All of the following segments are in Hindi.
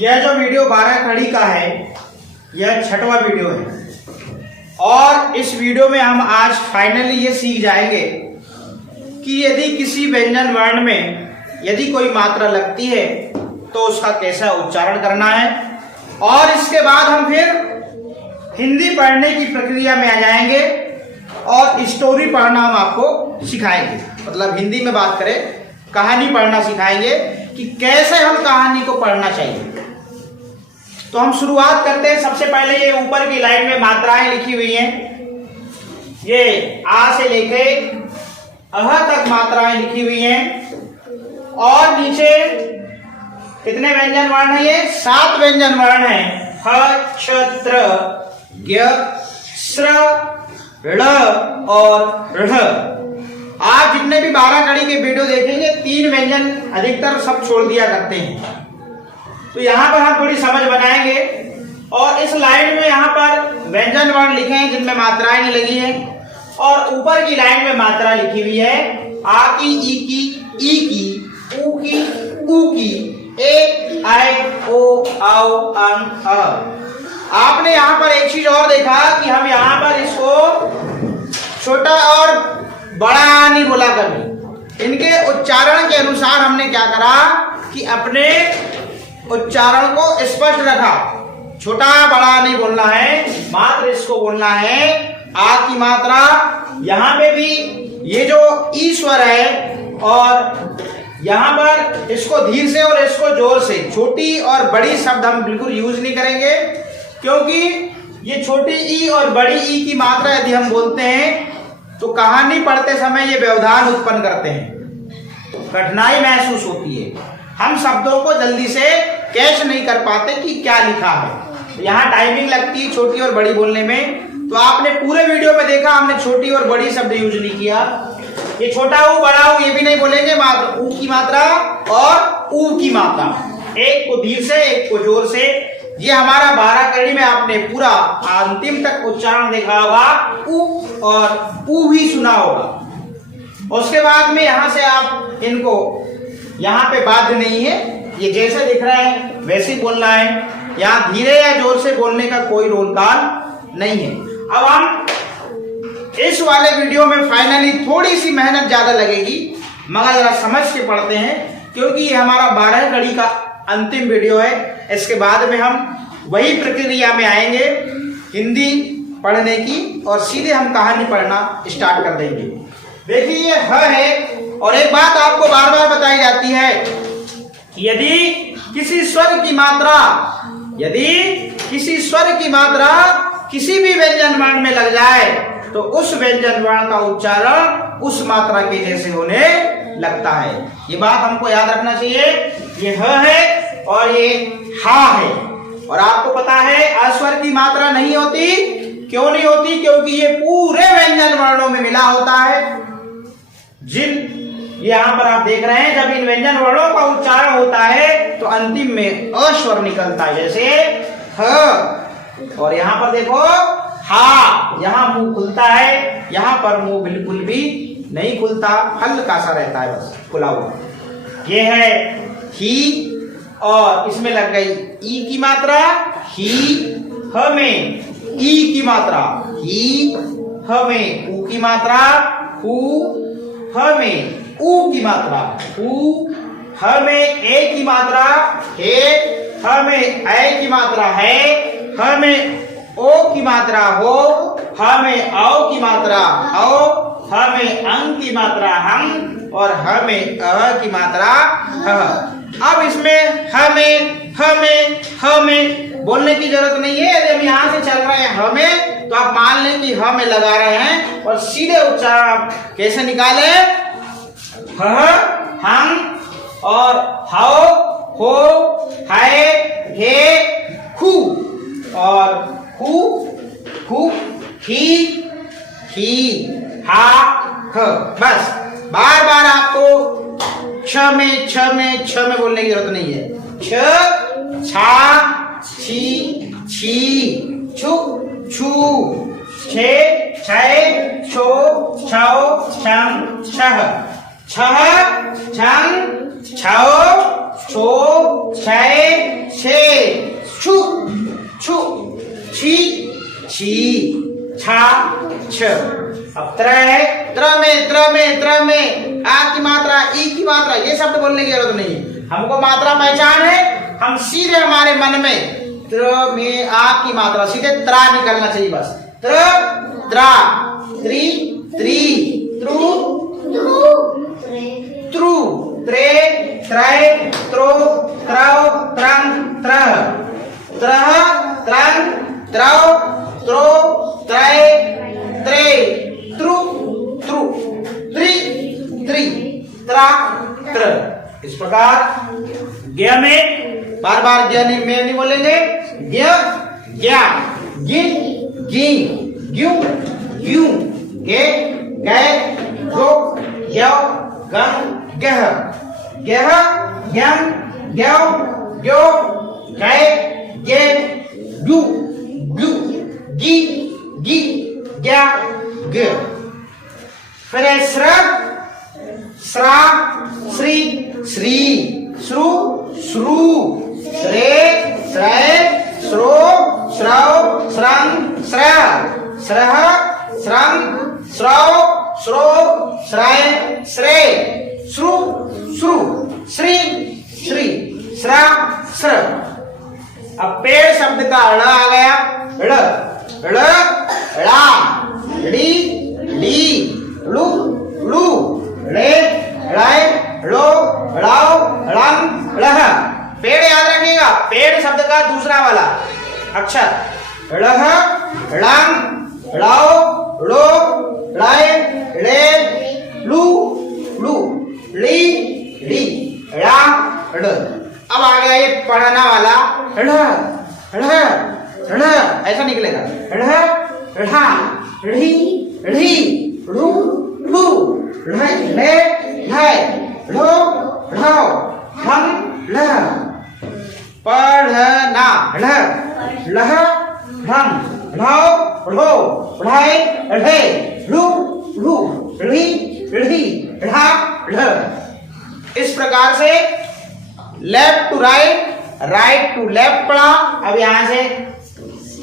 यह जो वीडियो 12 कड़ी का है, यह छठवां वीडियो है और इस वीडियो में हम आज फाइनली ये सीख जाएंगे कि यदि किसी व्यंजन वर्ण में यदि कोई मात्रा लगती है तो उसका कैसा उच्चारण करना है। और इसके बाद हम फिर हिंदी पढ़ने की प्रक्रिया में आ जाएंगे और स्टोरी पढ़ना हम आपको सिखाएंगे। मतलब हिंदी में बात करें, कहानी पढ़ना सिखाएंगे कि कैसे हम कहानी को पढ़ना चाहिए। तो हम शुरुआत करते हैं। सबसे पहले ये ऊपर की लाइन में मात्राएं लिखी हुई हैं, ये आ से लेके अह तक मात्राएं लिखी हुई हैं और नीचे कितने व्यंजन वर्ण है? ये 7 व्यंजन वर्ण हैं। ह, छ, त्र, ज्ञ, स्र, ळ और ऋ। आप जितने भी 12 कड़ी के वीडियो देखेंगे 3 व्यंजन अधिकतर सब छोड़ दिया करते हैं। तो यहाँ पर हम थोड़ी समझ बनाएंगे और इस लाइन में यहाँ पर व्यंजन वर्ण लिखे हैं जिनमें मात्राएं नहीं लगी हैं और ऊपर की लाइन में मात्रा लिखी हुई है आ की, ई की, ऊ की, ऊ की, ए, आई, ओ, औ, अं, अ। आपने यहाँ पर एक चीज और देखा कि हम यहाँ पर इसको छोटा और बड़ा नहीं बोला कभी। इनके उच्चारण के अनुसार हमने क्या करा कि अपने उच्चारण को स्पष्ट रखा। छोटा बड़ा नहीं बोलना है, मात्र इसको बोलना है आ की मात्रा। यहाँ पे भी ये जो ईश्वर है और यहाँ पर इसको धीर से और इसको जोर से, छोटी और बड़ी शब्द हम बिल्कुल यूज नहीं करेंगे क्योंकि ये छोटी ई और बड़ी ई की मात्रा यदि हम बोलते हैं तो कहानी पढ़ते समय ये व्यवधान उत्पन्न करते हैं, कठिनाई महसूस होती है। हम शब्दों को जल्दी से कैच नहीं कर पाते कि क्या लिखा है। यहाँ टाइमिंग लगती है छोटी और बड़ी बोलने में। तो आपने पूरे वीडियो में देखा हमने छोटी और बड़ी शब्द यूज नहीं किया। ये छोटा ऊ बड़ा ऊ ये भी नहीं बोलेंगे, मात्र ऊ की मात्रा और ऊ की मात्रा, एक को धीर से एक को जोर से। ये हमारा 12 कड़ी में आपने पूरा अंतिम तक उच्चारण देखा होगा, ऊ और ऊ भी सुना होगा। उसके बाद में यहाँ से आप इनको, यहाँ पे बाध्य नहीं है, ये जैसे दिख रहा है वैसे ही बोलना है। यहाँ धीरे या जोर से बोलने का कोई रोल काल नहीं है। अब हम इस वाले वीडियो में फाइनली थोड़ी सी मेहनत ज्यादा लगेगी मगर जरा समझ के पढ़ते हैं क्योंकि ये हमारा 12 कड़ी का अंतिम वीडियो है। इसके बाद में हम वही प्रक्रिया में आएंगे हिंदी पढ़ने की और सीधे हम कहानी पढ़ना स्टार्ट कर देंगे। देखिए ये ह है और एक बात आपको बार बार बताई जाती है, यदि किसी स्वर की मात्रा किसी भी व्यंजन वर्ण में लग जाए तो उस व्यंजन वर्ण का उच्चारण उस मात्रा के जैसे होने लगता है। ये बात हमको याद रखना चाहिए। ये ह है और ये हा है और आपको पता है अस्वर की मात्रा नहीं होती। क्यों नहीं होती? क्योंकि ये पूरे व्यंजन वर्णों में मिला होता है। जिन यहाँ पर आप देख रहे हैं जब इन व्यंजन वर्णों का उच्चारण होता है तो अंतिम में अस्वर निकलता है, जैसे ह। और यहाँ पर देखो हा, यहाँ मुंह खुलता है, यहाँ पर मुंह बिल्कुल भी नहीं खुलता, हल्का सा रहता है बस खुला हुआ। ये है ही और इसमें लग गई ई की मात्रा, ही, ह में ई की मात्रा, ही, ह में ऊ की मात्रा, हु, ह में ऊ की मात्रा, ऊ, ह में ए की मात्रा, हे, ह में ऐ की मात्रा, है, ह में ओ की मात्रा, हो, ह में औ की मात्रा, औ, ह में अंग की मात्रा, हम और ह में अ की मात्रा, ह। अब इसमें ह में बोलने की जरूरत नहीं है। यदि हम यहाँ से चल रहे हैं ह में तो आप मान लें कि ह में लगा रहे हैं और सीधे उच्चारण आप कैसे निकाले? ह, हम और हाओ, हो, हाय, हे, हु और हु, हु, ही, हा, ह। बस बार बार आपको छ में बोलने की जरूरत नहीं है। छ, छा, छी, छी, छु, छू, छे, छय, छो, छौ, छं, छह, छह, छं, छौ, छो, छय, छे छु छु छी छी छा छ। अब त्र है, त्र में आ की मात्रा, ई की मात्रा, ये शब्द बोलने की जरूरत नहीं है, हमको मात्रा पहचान है, हम सीधे हमारे मन में त्र में आ की मात्रा सीधे त्रा निकलना चाहिए बस। त्र त्रा त्रि त्रित्रु त्रू त्रे त्रय त्रो त्रौ त्रंग त्रह त्रह त्रंग त्रौ त्रो त्रय त्रेत्रुत्रु त्रि त्रि त्रा त्र। इस प्रकार ज्ञ में बार बार ज्ञ नहीं बोलेंगे, ज्ञ ज्ञा गिन गी ग्यू ग्यू गे गै गो ग्यौ गं गह गह ज्ञं ग्यौ ग्यो गै गे गु ग्यू गी गी ग्या ग। फिर है स्र स्रा श्री श्री श्रु श्रु श्रे श्रय श्रो श्रौ श्रंग श्रय श्रह श्रंग श्रौ श्रो श्रय श्रे श्रु श्रु श्री श्री श्रा श्र। अब पेड़ शब्द का ड़ आ गया, ड़ ड़ ड़ा ड़ी डी लू लू ड़े ड़ाय लो ड़ाओ ड़ंग ड़ह। पेड़ याद रखिएगा, पेड़ शब्द का दूसरा वाला अक्षर ड़ह ड़ंग ड़ाओ ड़ो ड़ाय ड़े लू लू ली डी ड़ा ड़। अब आ गया ये पढ़ना वाला ढ़ ढ़ ढ़, ऐसा निकलेगा ढ़ ढ़ा ढ़ी ढ़ी ढ़ू ढ़ू ढ़ ढे ढै ढो ढौ ढं ढह। पढ़ना ढ लह ढं ढौ ढो ढाई ढे ढू ढू ढी ढी ढा ढ। इस प्रकार से left to right, right to left पढ़ा। अब यहां से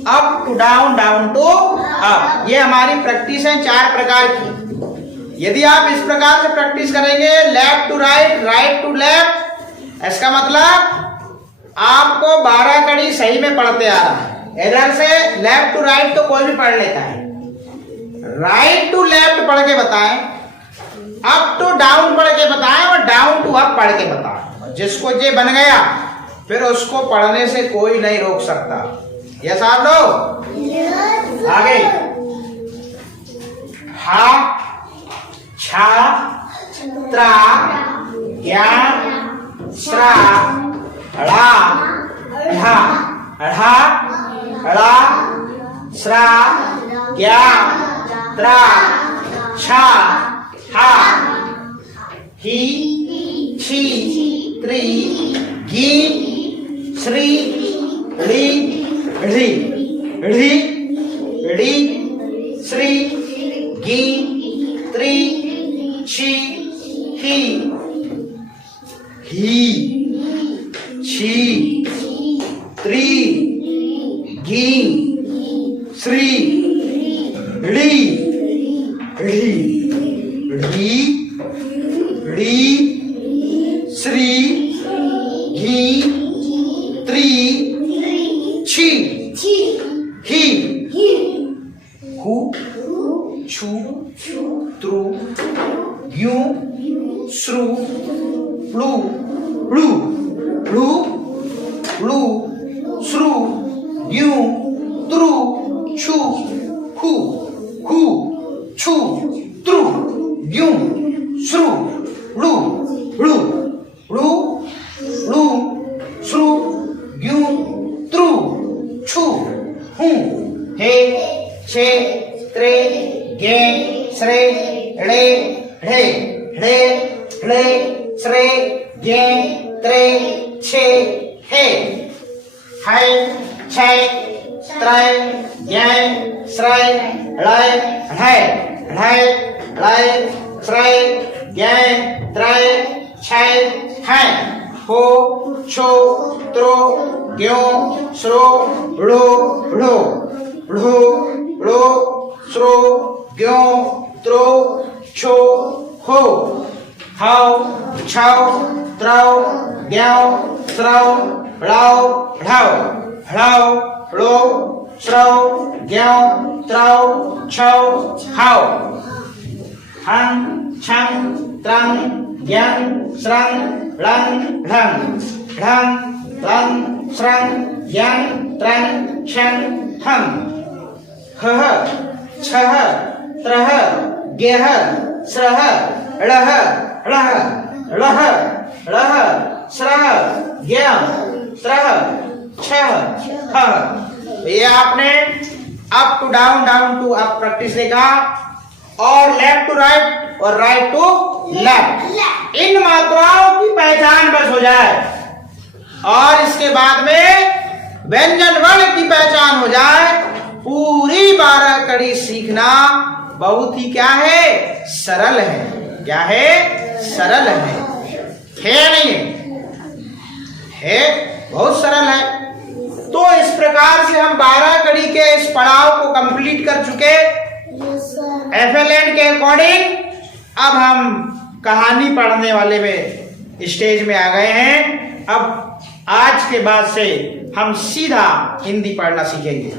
up to down, down to up, ये हमारी प्रैक्टिस है 4 प्रकार की। यदि आप इस प्रकार से प्रैक्टिस करेंगे left to right, right to left, इसका मतलब आपको 12 कड़ी सही में पढ़ते आ रहा है। इधर से लेफ्ट टू राइट तो कोई भी पढ़ लेता है, राइट टू लेफ्ट पढ़ के बताएं, अप टू डाउन पढ़ के बताएं और डाउन टू अप पढ़ के बताएं। जिसको ये बन गया फिर उसको पढ़ने से कोई नहीं रोक सकता। यस आप लोग आगे हा छा त्रा ज्ञा श्रा ड़ा ढा ढ़ा ड़ा श्रा ज्ञा त्रा छा हा ही छी त्रि गी श्री ड़ी ढ़ी ढ़ी ड़ी श्री गी त्रि छी ही छी त्रि गी श्री ड़ी ढ़ी ढ़ी ड़ी श्री घी त्रि छी ही हु छु त्रू ग्यू श्रु प्लू प्लू प्लू प्लू श्रु ग्यू त्रू छु हु हु छु त्रू ग्यू श्रु प्लू प्लू प्लू प्लू श्रु ग्यू त्रू छु हु हे छे त्रे गे श्रे ड़े ढे ढे ढे श्रे गे त्रे छे हे है छे त्रै गे श्रे ड़े ढे ढे ड़े श्रे गे त्रे छे है। हो छो त्रो ग्यो श्रो ढ़ो ढ़ो ढ़ो ढ़ो श्रो ग्यो त्रो छो हो हाउ छाओ त्राओ ग्याओ श्राओ ढ़ाओ ढ़ाओ ढ़ाओ ढ़ो श्राओ ग्याओ त्राओ छाओ हाओ हं छं त्रं ज्ञं स्रं ळं ढं ढं त्रं स्रं ज्ञं त्रं छं हं हः छः त्रः ज्ञः स्रः ळः ळः ळः ळः स्रः ज्ञं स्रः छः हः। ये आपने up to down down to up practice देखा और लेफ्ट टू राइट और राइट टू लेफ्ट, इन मात्राओं की पहचान बस हो जाए और इसके बाद में व्यंजन वर्ण की पहचान हो जाए। पूरी 12 कड़ी सीखना बहुत ही क्या है, सरल है। क्या है, सरल है नहीं है, बहुत सरल है। तो इस प्रकार से हम 12 कड़ी के इस पड़ाव को कंप्लीट कर चुके FLN के अकॉर्डिंग। अब हम कहानी पढ़ने वाले में स्टेज में आ गए हैं। अब आज के बाद से हम सीधा हिंदी पढ़ना सीखेंगे।